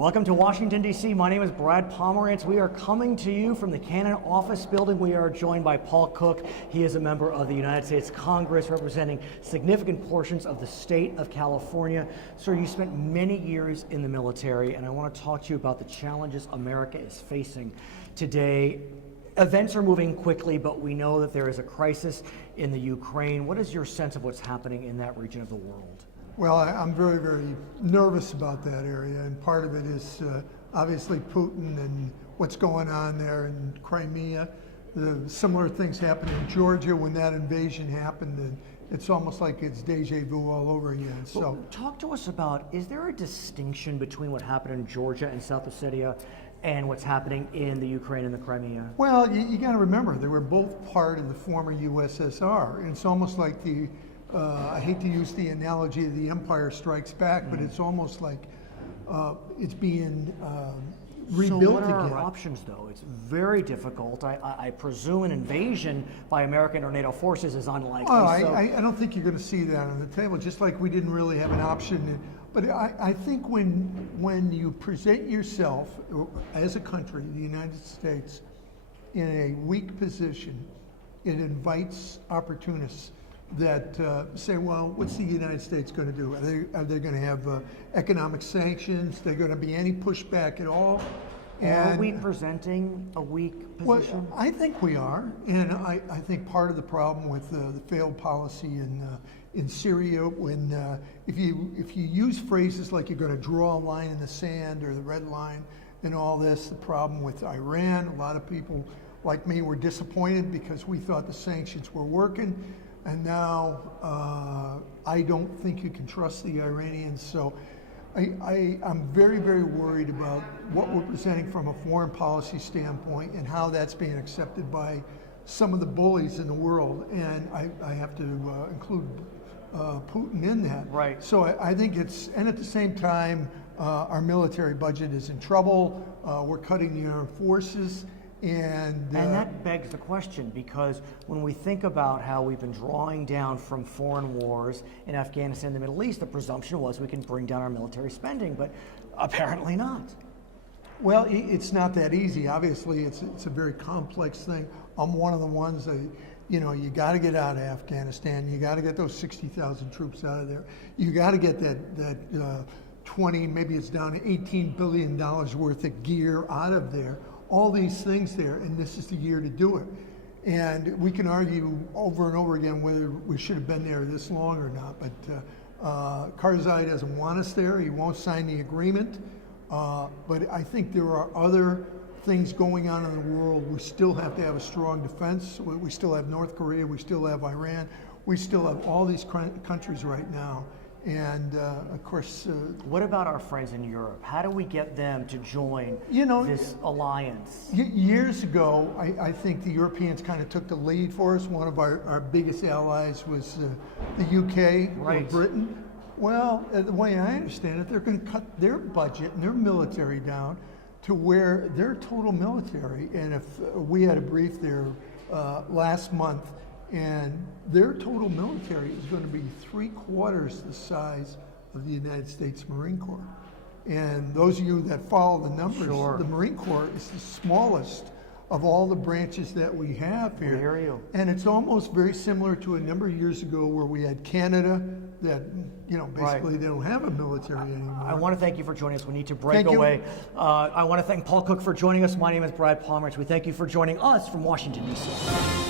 Welcome to Washington, D.C. My name is Brad Pomerance. We are coming to you from the Cannon Office Building. We are joined by Paul Cook. He is a member of the United States Congress representing significant portions of the state of California. Sir, you spent many years in the military, and I want to talk to you about the challenges America is facing today. Events are moving quickly, but we know that there is a crisis in the Ukraine. What is your sense of what's happening in that region of the world? Well, I'm very, very nervous about that area, and part of it is obviously Putin and what's going on there in Crimea. The similar things happened in Georgia when that invasion happened, and it's almost like it's deja vu all over again. So, talk to us about, is there a distinction between what happened in Georgia and South Ossetia and what's happening in the Ukraine and the Crimea? Well, you got to remember, they were both part of the former USSR, and it's almost like I hate to use the analogy of the Empire Strikes Back, but it's almost like it's being rebuilt So what are again. our options, though? It's very difficult. I presume an invasion by American or NATO forces is unlikely. Well, I don't think you're going to see that on the table, just like we didn't really have an option. But I think when you present yourself as a country, the United States, in a weak position, it invites opportunists that say, well, what's the United States going to do? Are they going to have economic sanctions? Are there going to be any pushback at all? Are we presenting a weak position? Well, I think we are, and I think part of the problem with the failed policy in Syria, when if you use phrases like you're going to draw a line in the sand or the red line and all this, the problem with Iran, a lot of people like me were disappointed because we thought the sanctions were working. And now I don't think you can trust the Iranians. So I'm very, very worried about what we're presenting from a foreign policy standpoint and how that's being accepted by some of the bullies in the world. And I have to include Putin in that. Right. So I think and at the same time, our military budget is in trouble. We're cutting the armed forces. And that begs the question, because when we think about how we've been drawing down from foreign wars in Afghanistan and the Middle East, the presumption was we can bring down our military spending, but apparently not. Well, it's not that easy. Obviously, it's a very complex thing. I'm one of the ones that, you got to get out of Afghanistan. You got to get those 60,000 troops out of there. You got to get that 20, maybe it's down to $18 billion worth of gear out of there. All these things there, and this is the year to do it. And we can argue over and over again whether we should have been there this long or not, but Karzai doesn't want us there. He won't sign the agreement. But I think there are other things going on in the world. We still have to have a strong defense. We still have North Korea. We still have Iran. We still have all these countries right now. And of course, what about our friends in Europe? How do we get them to join this alliance? Years ago, I think the Europeans kind of took the lead for us. One of our biggest allies was the UK or Britain. Well, the way I understand it, they're going to cut their budget and their military down to where their total military, and if we had a brief there last month, and their total military is going to be 3/4 the size of the United States Marine Corps. And those of you that follow the numbers, the Marine Corps is the smallest of all the branches that we have here. We hear you. And it's almost very similar to a number of years ago where we had Canada that, basically they don't have a military anymore. I want to thank you for joining us. We need to break away. I want to thank Paul Cook for joining us. My name is Brad Pomerance. We thank you for joining us from Washington, D.C.